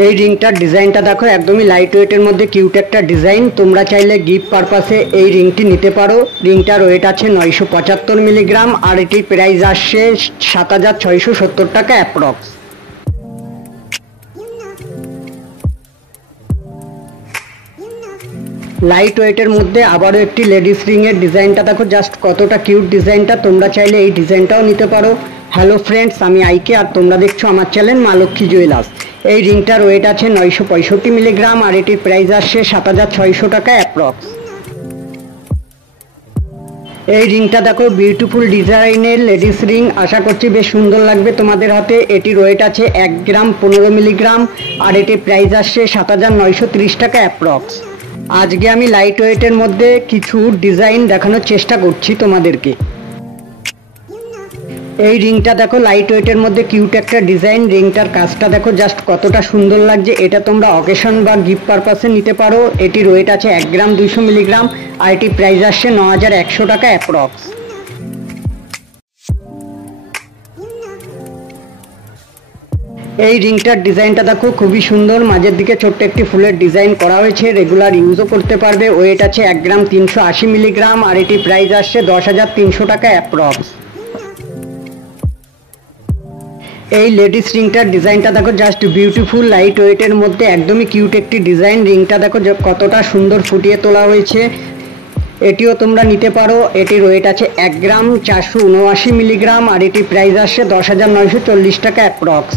এই রিংটার ডিজাইনটা দেখো, একদমই লাইট ওয়েটের মধ্যে কিউট একটা ডিজাইন। তোমরা চাইলে গিফট পারপাসে এই রিংটি নিতে পারো। রিংটার ওয়েট আছে 975 মিলিগ্রাম আর এটির প্রাইস আসছে 7670 টাকা অ্যাপ্রক্স। লাইট ওয়েটের মধ্যে আবারও একটি লেডিস রিং এর ডিজাইনটা দেখো, জাস্ট কতটা কিউট ডিজাইনটা। তোমরা চাইলে এই ডিজাইনটাও নিতে পারো। হ্যালো ফ্রেন্ডস, আমি আইকে আর তোমরা দেখছো আমার চ্যানেল মা লক্ষ্মী জুয়েলার্স। এই রিংটার ওয়েট আছে 965 মিলিগ্রাম আর এটির প্রাইস আসছে 7600 টাকা অ্যাপ্রক্স। এই রিংটা দেখো, বিউটিফুল ডিজাইনের লেডিস রিং। আশা করছি বেশ সুন্দর লাগবে তোমাদের হাতে। এটির ওয়েট আছে 1 গ্রাম 15 মিলিগ্রাম আর এটির প্রাইস আসছে 7930 টাকা অ্যাপ্রক্স। আজকে আমি লাইট ওয়েটের মধ্যে কিছু ডিজাইন দেখানোর চেষ্টা করছি তোমাদেরকে। এই রিংটা দেখো, লাইট ওয়েটের মধ্যে কিউট একটা ডিজাইন। রিংটার কাজটা দেখো, জাস্ট কতটা সুন্দর লাগছে। এটা তোমরা অকেশন বা গিফট পারপাসে নিতে পারো। এটির ওয়েট আছে 1 গ্রাম 200 মিলিগ্রাম আর এটির প্রাইস আসছে 9100 টাকা অ্যাপ্রক্স। এই রিংটার ডিজাইনটা দেখো, খুবই সুন্দর। মাঝের দিকে ছোট্ট একটি ফুলের ডিজাইন করা হয়েছে। রেগুলার ইউজও করতে পারবে। ওয়েট আছে 1 গ্রাম 380 মিলিগ্রাম আর এটির প্রাইস আসছে 10300 টাকা অ্যাপ্রক্স। এই লেডিস রিংটার ডিজাইনটা দেখো, জাস্ট বিউটিফুল, লাইট ওয়েটের মধ্যে একদমই কিউট একটি ডিজাইন। রিংটা দেখো কতটা সুন্দর ফুটিয়ে তোলা হয়েছে। এটিও তোমরা নিতে পারো। এটির ওয়েট আছে 1 গ্রাম 479 মিলিগ্রাম আর এটির প্রাইস আসছে 10940 টাকা অ্যাপ্রক্স।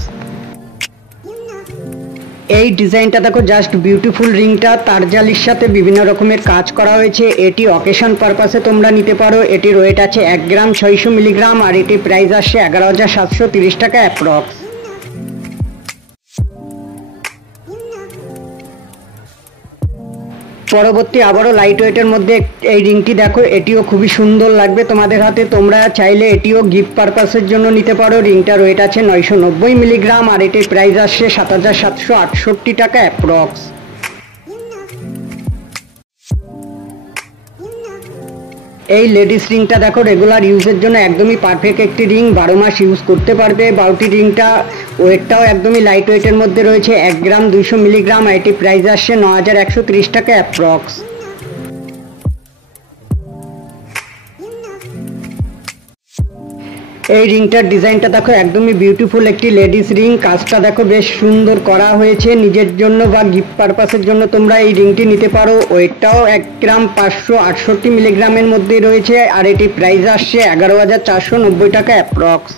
এই ডিজাইনটা দেখো, জাস্ট বিউটিফুল। রিংটা তারজালির সাথে বিভিন্ন রকমের কাজ করা হয়েছে। এটি অকেশন পারপাসে তোমরা নিতে পারো। এটির ওয়েট আছে 1 গ্রাম 600 মিলিগ্রাম আর এটির প্রাইস আসছে 11730 টাকা অ্যাপ্রক্স। পরবর্তী আবারও লাইট ওয়েটের মধ্যে এই রিংটি দেখো, এটিও খুবই সুন্দর লাগবে তোমাদের হাতে। তোমরা চাইলে এটিও গিফট পারপাসের জন্য নিতে পারো। রিংটার ওয়েট আছে 990 মিলিগ্রাম আর এটির প্রাইস আসছে 7768 টাকা অ্যাপ্রক্স। এই লেডিস রিংটা দেখো, রেগুলার ইউজের জন্য একদমই পারফেক্ট একটি রিং। 12 মাস ইউজ করতে পারবে। বাউটি রিংটা ওয়েটটাও একদমই লাইট ওয়েটের মধ্যে রয়েছে, 1 গ্রাম 200 মিলিগ্রাম। এটি প্রাইস আসছে 9130 টাকা অ্যাপ্রক্স। এই রিংটার ডিজাইনটা দেখো, একদমই বিউটিফুল একটি লেডিস রিং। কাজটা দেখো বেশ সুন্দর করা হয়েছে। নিজের জন্য বা গিফট পারপাসের জন্য তোমরা এই রিংটি নিতে পারো। ওয়েটটাও 1 গ্রাম 568 মিলিগ্রামের মধ্যে রয়েছে আর এটি প্রাইস আসছে 11490 টাকা অ্যাপ্রক্স।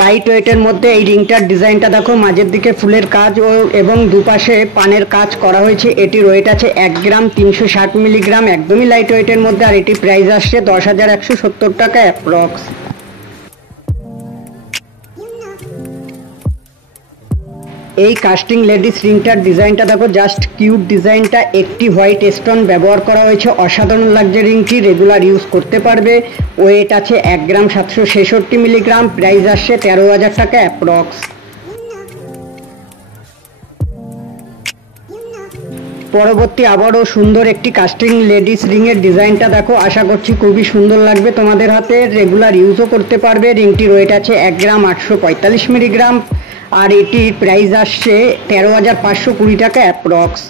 লাইট ওয়েটের মধ্যে এই রিংটার ডিজাইনটা দেখো, মাঝের দিকে ফুলের কাজ এবং দুপাশে পানের কাজ করা হয়েছে। এটির ওয়েট আছে 1 গ্রাম 360 মিলিগ্রাম, একদমই লাইট ওয়েটের মধ্যে আর এটি প্রাইস আসছে 10170 টাকা অ্যাপ্রক্স। এই কাস্টিং লেডিস রিংটার ডিজাইনটা দেখো, জাস্ট কিউট ডিজাইনটা। একটি হোয়াইট স্টোন ব্যবহার করা হয়েছে। অসাধারণ লাগছে রিংটি। রেগুলার ইউজ করতে পারবে। ওয়েট আছে 1 গ্রাম 766 মিলিগ্রাম, প্রাইস আসছে 13000 টাকা অ্যাপ্রক্স। পরবর্তী আবারও সুন্দর একটি কাস্টিং লেডিস রিং এর ডিজাইনটা দেখো, আশা করছি খুবই সুন্দর লাগবে তোমাদের হাতে। রেগুলার ইউজও করতে পারবে। রিংটির ওয়েট আছে 1 গ্রাম 845 মিলিগ্রাম আর এটির প্রাইস আসছে 13520 টাকা অ্যাপ্রক্স।